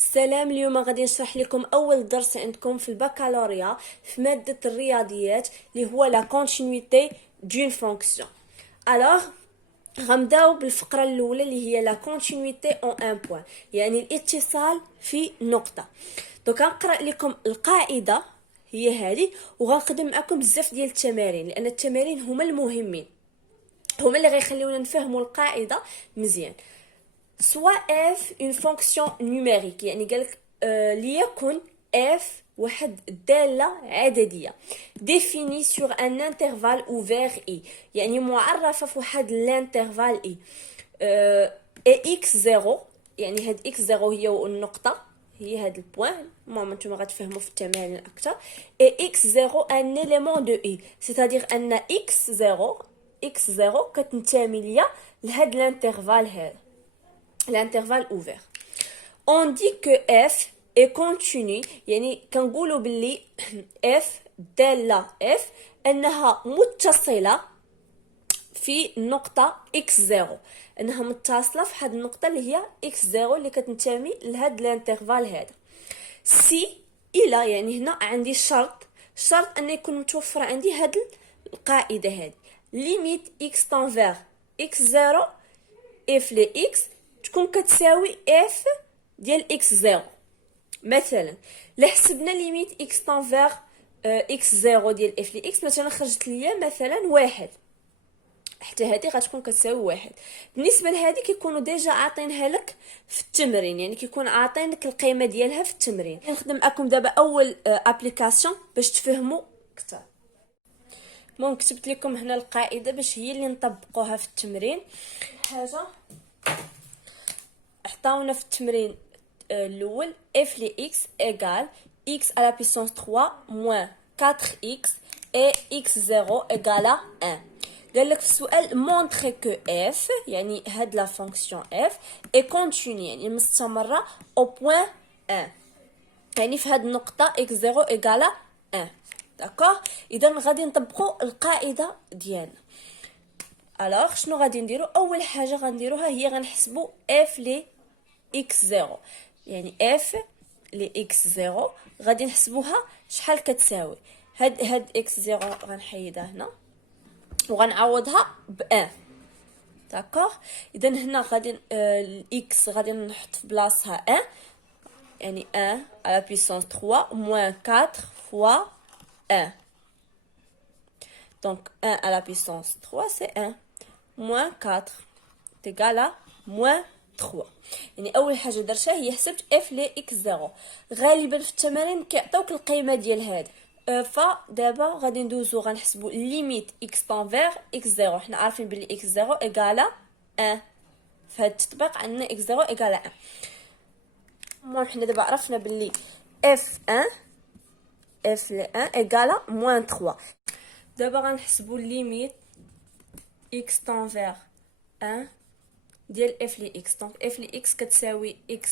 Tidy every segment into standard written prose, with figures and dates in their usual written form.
السلام. اليوم غادي نشرح لكم اول درس عندكم في البكالوريا في ماده الرياضيات اللي هو لا كونتينيتي دون فونكسيون. الوغ غنبداو بالفقره الاولى اللي هي لا كونتينيتي اون ان بوين، يعني الاتصال في نقطه. دونك غنقرا لكم القاعده هي هذه، وغنخدم معكم بزاف ديال التمارين لان التمارين هما المهمين، هما اللي غيخليونا نفهموا القاعده مزيان. soit f une fonction numérique، يعني قالك ليكن f واحد دالة عددية définie sur un intervalle ouvert i، يعني معرفة في واحد الانترفال i et x0، يعني هاد x0 هي النقطة، هي هاد البوان، المهم نتوما غتفهموا في التمارين اكثر. et x0 un élément de i، c'est-à-dire ان x0 كتنتمي ليا لهاد الانترفال هذا، l'intervalle ouvert. On dit que f est continu، يعني كنقولوا باللي f دالة f انها متصلة في النقطة x0، انها متصلة في هاد النقطة اللي هي x0 اللي كتنتمي لهاد الانترفال هذا. si إلا، يعني هنا عندي شرط ان يكون متوفر عندي هاد القاعدة هذه، limite x تنفير x0 f ل x تكون كتساوي f ديال x0. مثلا لا حسبنا ليميت x تنفير x0 ديال f ل x، مثلا خرجت ليا مثلا واحد، حتى هذه غتكون كتساوي واحد. بالنسبه لهذه كيكونوا ديجا عاطينها لك في التمرين، يعني كيكون عاطينك القيمه ديالها في التمرين. نخدم معكم دابا اول ابليكاسيون باش تفهموا اكثر. المهم كتبت لكم هنا القاعده باش هي اللي نطبقوها في التمرين. حاجه عطاونا في التمرين الاول f ل x égale x à la puissance 3 moins 4x et x0 égale à 1. قال لك في السؤال montrer que f، يعني هاد لا فونكسيون f est continue، يعني مستمره au point 1، يعني في هاد النقطه x0 égale à 1. داكوغ، اذا غادي نطبقوا القاعده ديالنا. الوغ شنو غادي نديرو؟ اول حاجه غنديروها هي غنحسبوا f ل x0، يعني f ل x0 غادي نحسبوها شحال كتساوي. هاد x0 غنحيدها هنا وغنعوضها ب 1. داكوغ، اذا هنا غادي x غادي نحط في بلاصتها 1، يعني 1 على puissance 3 moins 4 fois 1. Donc 1 à la puissance 3 c'est 1 moins 4 égal à moins 3. يعني اول حاجه درتها هي حسبت f ل x0. غالبا في التمارين كيعطيوك القيمه ديال هذا، فدابا غادي ندوزو غنحسبوا ليميت x تنفير x0. حنا عارفين بلي x0 ايغالا 1، في هذا التطبيق عندنا x0 ايغالا 1. المهم حنا دابا عرفنا بلي f1 f ل 1 ايغالا moins 3. دابا غنحسبوا ليميت x تنفير 1 ديال f ل x. دونك f ل x كتساوي x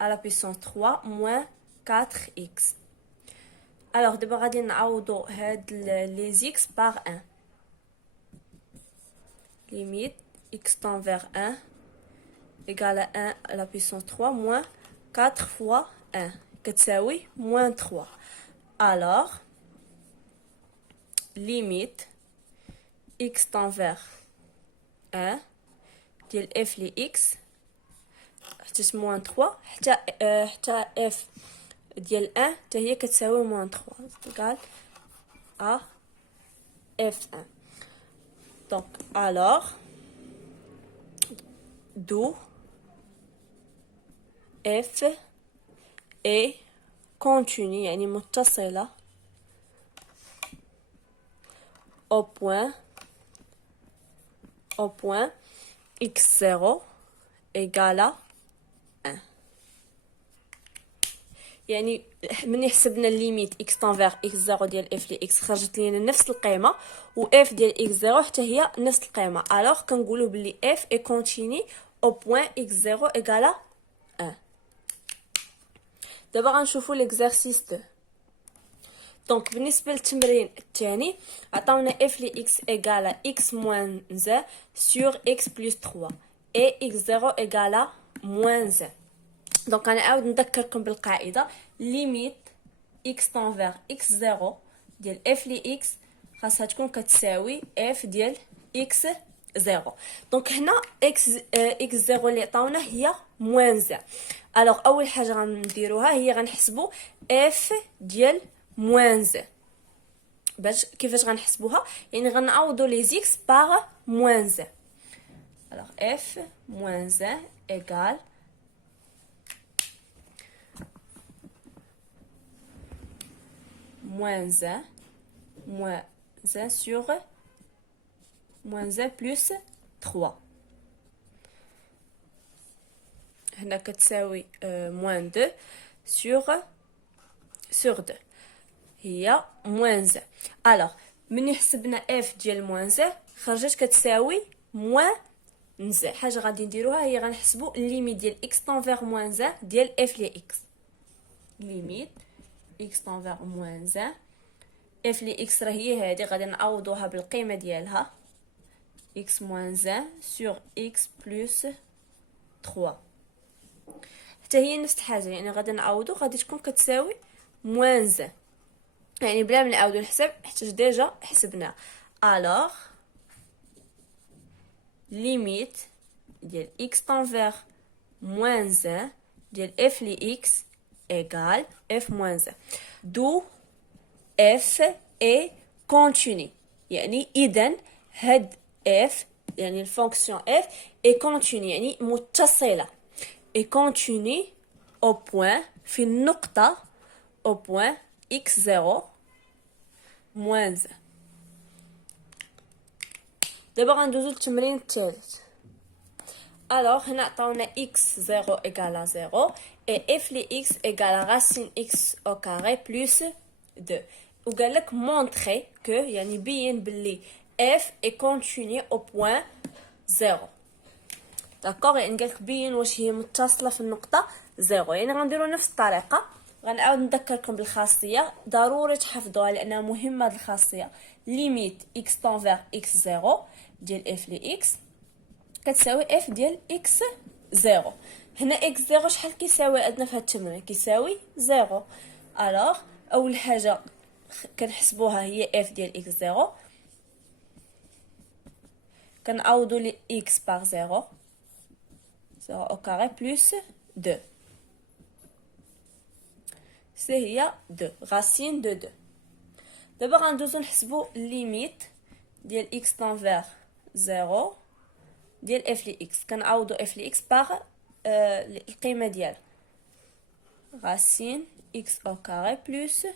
à la puissance 3 moins 4x. الوغ دابا غادي نعوضوا هاد لي x par 1. limite x تنفير 1 égale à 1 à la puissance 3 moins 4 fois 1 كتساوي moins 3. alors limite x تنفير 1 ديال f ل x حتى موان 3 حتى f ديال 1 حتى هي كتساوي موان 3 égal à f1. donc alors d'où f est continue، يعني متصلة au point x0 égale à 1. يعني من حسبنا الليميت x تنفير x0 ديال f ل x خرجت لينا نفس القيمه، و f ديال x0 حتى هي نفس القيمه. الوغ كنقولوا بلي f est continue au point x0 égale à 1. دابا غنشوفوا ليكزارسيس 2. دونك بالنسبه للتمرين الثاني عطاونا f ل x égale à x moins 1 sur x plus 3 et x0 égale à moins 1. دونك انا عاود نذكركم بالقاعده ليميت اكس طون اكس زيرو ديال اف لي اكس خاصها تكون كتساوي اف ديال اكس زيرو. دونك هنا اكس زيرو اللي عطاونا هي موان زيرو. الوغ اول حاجه غنديروها هي غنحسبوا اف ديال موان زيرو. باش كيفاش غنحسبوها؟ يعني غنعوضوا لي زيكس باغ موان زيرو. الوغ اف موان زيرو ايكال moins 1 sur moins 1 plus 3 هنا كتساوي moins 2 sur 2 هي moins 1. alors ملي حسبنا f ديال moins 1 خرجت كتساوي moins 1. حاجه غادي نديروها هي غنحسبوا الليميت ديال x طون moins 1 ديال f لي x. ليميت x طون moins 1 f لي x راه هي هادي غادي نعوضوها بالقيمه ديالها x moins 1 sur x plus 3 حتى هي نفس الحاجه. يعني غادي نعوضو غادي تكون كتساوي moins 1 يعني بلا ما نعاودو نحسب حيت ديجا حسبناه. الوغ ليميت ديال x طون moins 1 ديال f لي x égal f moins 1 دو f est continu. يعني اذا هاد f يعني الفونكسيون f est continu يعني متصله est continu au point في النقطه au point x0 moins 1. دابا غندوزو للتمرين الثالث. alors هنا عطاونا x0 égale à 0 et f لي x égale à racine x au carré plus 2 وقال لك montrer que يعني بين باللي f est continu au point 0. داكوغ يعني قال لك بين واش هي متصله في النقطه 0. يعني غنديروا نفس الطريقه. غنعاود نذكركم بالخاصيه ضروري تحفظوها لانها مهمه. هذه الخاصيه ليميت x طون x 0 ديال f لي x كتساوي f ديال x 0. هنا x 0 شحال كيساوي عندنا في هذا التمرين؟ كيساوي 0. الوغ اول حاجه كنحسبوها هي f ديال x 0 كنعوضوا لي x باغ 0 0 au carré plus 2 سي هي 2 racine de 2. دابا غندوزو نحسبوا ليميت ديال x طون 0 ديال f لي x كنعوضوا f لي x باغ القيمه ديالها racine x au carré plus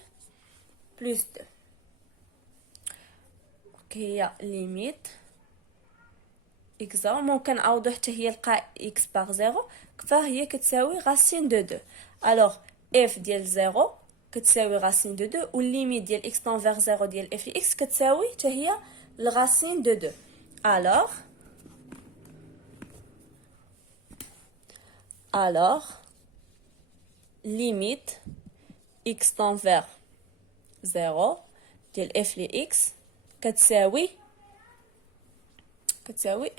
2 هي ليميت x 0 ممكن نعوضو حتى هي لقى x باغ 0 فهي كتساوي racine de 2. alors f ديال 0 كتساوي racine de 2 والليميت ديال x طون 0 ديال f لي x كتساوي حتى هي الرacine de 2. alors limite x طون 0 ديال f لي x كتساوي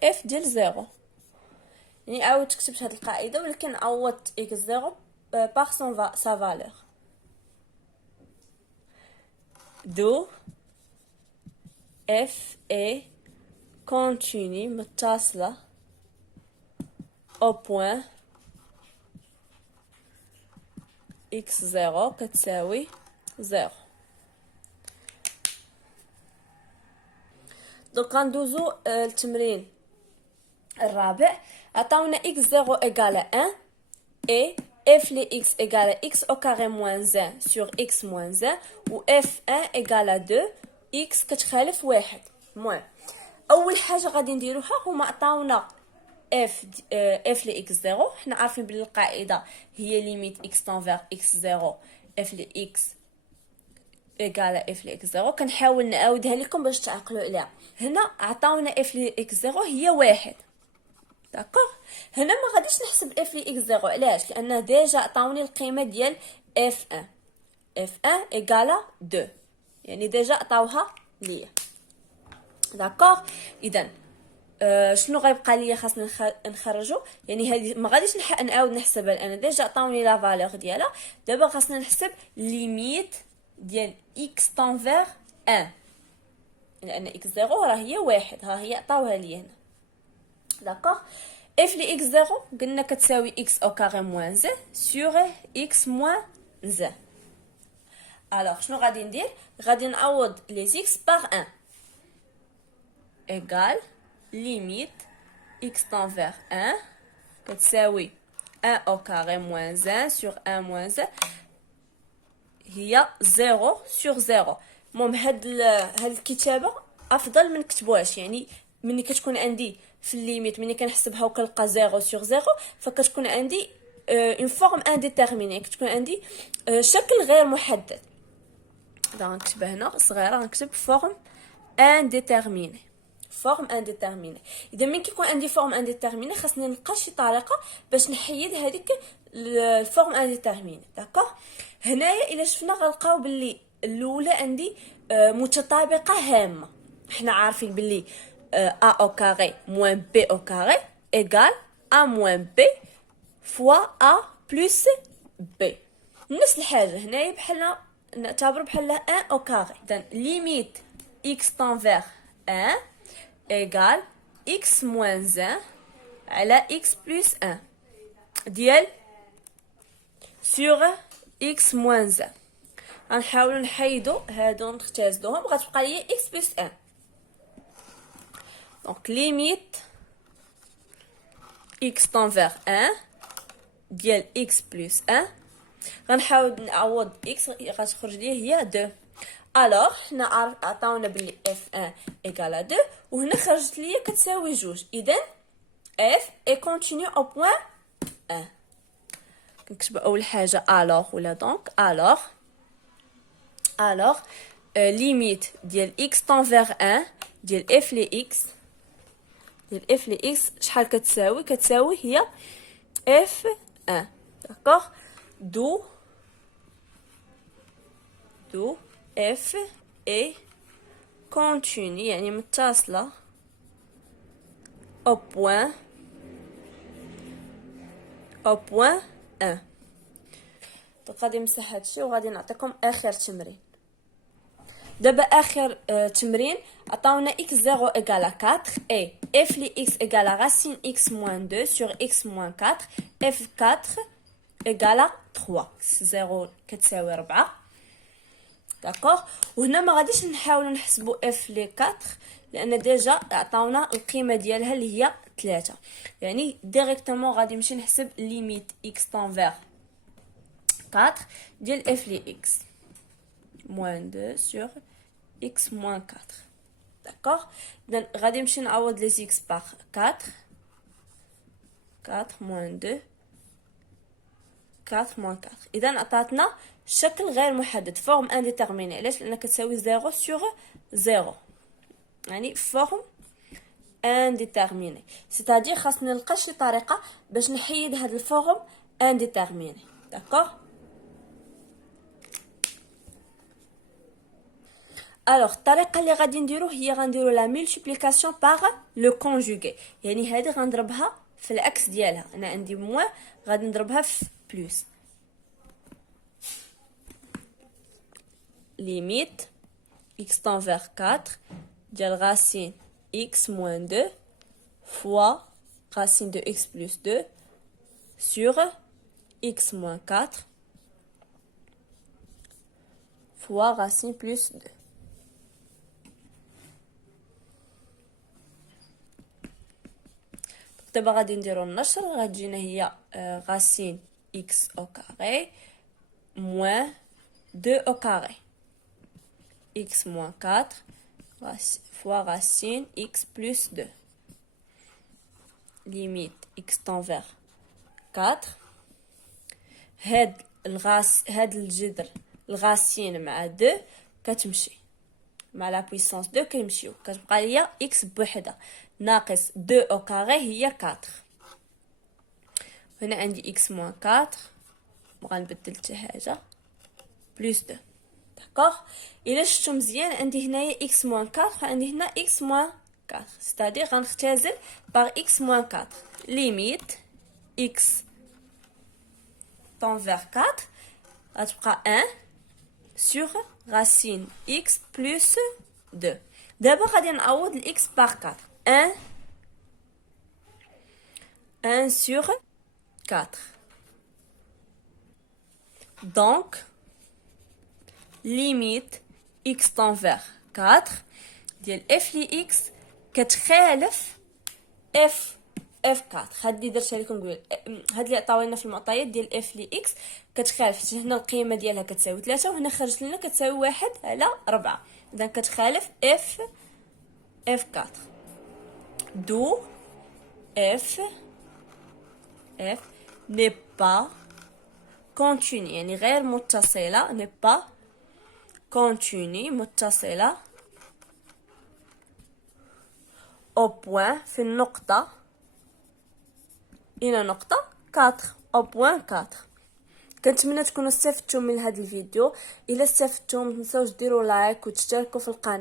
f ديال 0. يعني عاود كتبت هذه القاعده ولكن عوضت x 0 par sa valeur d'où f est continu متصله au point x0 كتساوي 0. دونك غندوزو التمرين الرابع. عطاونا x0 égale 1 et f لي x égale x au carré moins 1 sur x moins 1 و f1 égale 2 x كتخالف 1. المهم اول حاجه غادي نديروها هما عطاونا f لي x 0. حنا عارفين بلي القاعده هي ليميت x طون x 0 f لي x égale f لي x 0. كنحاول نعاودها لكم باش تعقلوا عليها. هنا عطاونا f لي x 0 هي 1 داكوغ. هنا ما غاديش نحسب f لي x 0 علاش؟ لان ديجا عطاوني القيمه ديال f1 égale 2 يعني ديجا عطاوها ليا داكوغ. اذا شنو غيبقى ليا خاصنا نخرجو؟ يعني هذه ما غاديش نعاود نحسبها، لان ديجا عطاوني لا فالور ديالها. دابا خاصنا نحسب ليميت ديال x تنفير 1، لان x 0 راه هي واحد، ها هي عطاوها لي هنا. داكوغ. اف لي x 0 قلنا كتساوي x او كاري موان z سور x موان z. الوغ شنو غادي ندير؟ غادي نعوض لي x باغ 1 ايغال ليميت x تنفير 1 كتساوي 1 au carré moins 1 sur 1 moins 1 هي 0 sur 0. المهم هاد الكتابه افضل من نكتبوهاش، يعني ملي كتكون عندي في الليميت ملي كنحسبها وكنلقى 0 sur 0 فكتكون عندي اون فورم انديتيرميني، كتكون عندي شكل غير محدد. دونك نكتبها هنا صغيره، نكتب فورم انديتيرميني. فورم انديتيرميني. اذا ملي كيكون عندي فورم انديتيرميني خاصني نلقى شي طريقه باش نحيد هذيك الفورم انديتيرميني. داكوغ. هنايا الا شفنا غنلقاو باللي الاولى عندي متطابقه هامه. حنا عارفين باللي a au carré moins b au carré égale a moins b fois a plus b. نفس الحاجه هنايا بحال نعتبر بحال 1 au carré. اذا ليميت x تنفير 1 égale x moins 1 على x plus 1 ديال sur x moins 1. غنحاولوا نحيدوا هادو نختزلوهم، غتبقى لي x plus 1. دونك ليميت x تنفير 1 ديال x plus 1. غنحاول نعوض x غتخرج لي هي 2. الوغ حنا عطاونا بلي f1 ايكال 2 وهنا خرجت لي كتساوي 2. اذا f اي كونتينيو او بوين 1. كنكتب اول حاجه الوغ ولا دونك الوغ ليميت ديال x تنفير 1 ديال f لي x شحال كتساوي هي f1. داكوغ. دو f est continue يعني متصلة au point 1. دونك غادي نمسح هادشي وغادي نعطيكم اخر تمرين. دابا اخر تمرين عطاونا x 0 égale à 4 et f لي x égale à racine x moins 2 sur x moins 4 f4 égale à 3. 0 كتساوي 4. داكوغ. وهنا ما غاديش نحاولوا نحسبوا اف لي 4 لان ديجا عطاونا القيمه ديالها اللي هي 3، يعني ديريكتومون غادي نمشي نحسب ليميت x تنفير 4 ديال اف لي x moins 2 sur x moins 4. داكوغ. اذا غادي نمشي نعوض لي x باغ 4 moins 2 4 moins 4. اذا عطاتنا شكل غير محدد، فورم انديتيرميني. علاش؟ لان كتساوي 0 sur 0، يعني فورم انديتيرميني. سيتادير خاصنا نلقى شي طريقه باش نحيد هاد الفورم انديتيرميني. داكوغ. الوغ الطريقه اللي غادي نديرو هي غنديرو لا مولتيبليكاسيون باغ لو كونجوغي، يعني هذه غنضربها في العكس ديالها. انا عندي موان غادي نضربها في بلس. limite x تنفير 4 ديال racine x moins 2 fois racine de x plus 2 sur x moins 4 fois racine plus 2. دابا غادي نديرو النشر، غتجينا هي racine x au carré moins 2 au carré x moins 4 fois racine x plus 2. Limite x تنفير 4. هاد الجذر الغاسين مع 2 كتمشي مع لا بويسونس 2 كيمشيو، كتبقى ليا x بوحده ناقص 2 au carré هي 4. هنا عندي x moins 4 مغنبدل حتى حاجه بلس 2. داكوغ. الا شفتو مزيان عندي هنايا x moins 4 وعندي هنا x moins 4 c'est-à-dire غنختزل par x moins 4 limite x tend vers 4 غتبقى 1 sur racine x plus 2 دابا غادي نعوض x par 4 1 sur 4 donc limite x tend vers 4 ديال f لي x كتخالف f4 هادي درتها لكم قبل هاد اللي عطاو لنا في المعطيات ديال f لي x كتخالف حيت هنا القيمه ديالها كتساوي 3 وهنا خرجت لنا كتساوي 1 على 4 اذا كتخالف f4 دو f n'est pas continue يعني غير متصله n'est pas continue متصله au point في النقطة إلى نقطة 4 au point 4 كنتمنى تكونوا استفدتوا من هذا الفيديو. إلا استفدتوا متنساوش ديروا لايك وتشتركوا في القناة.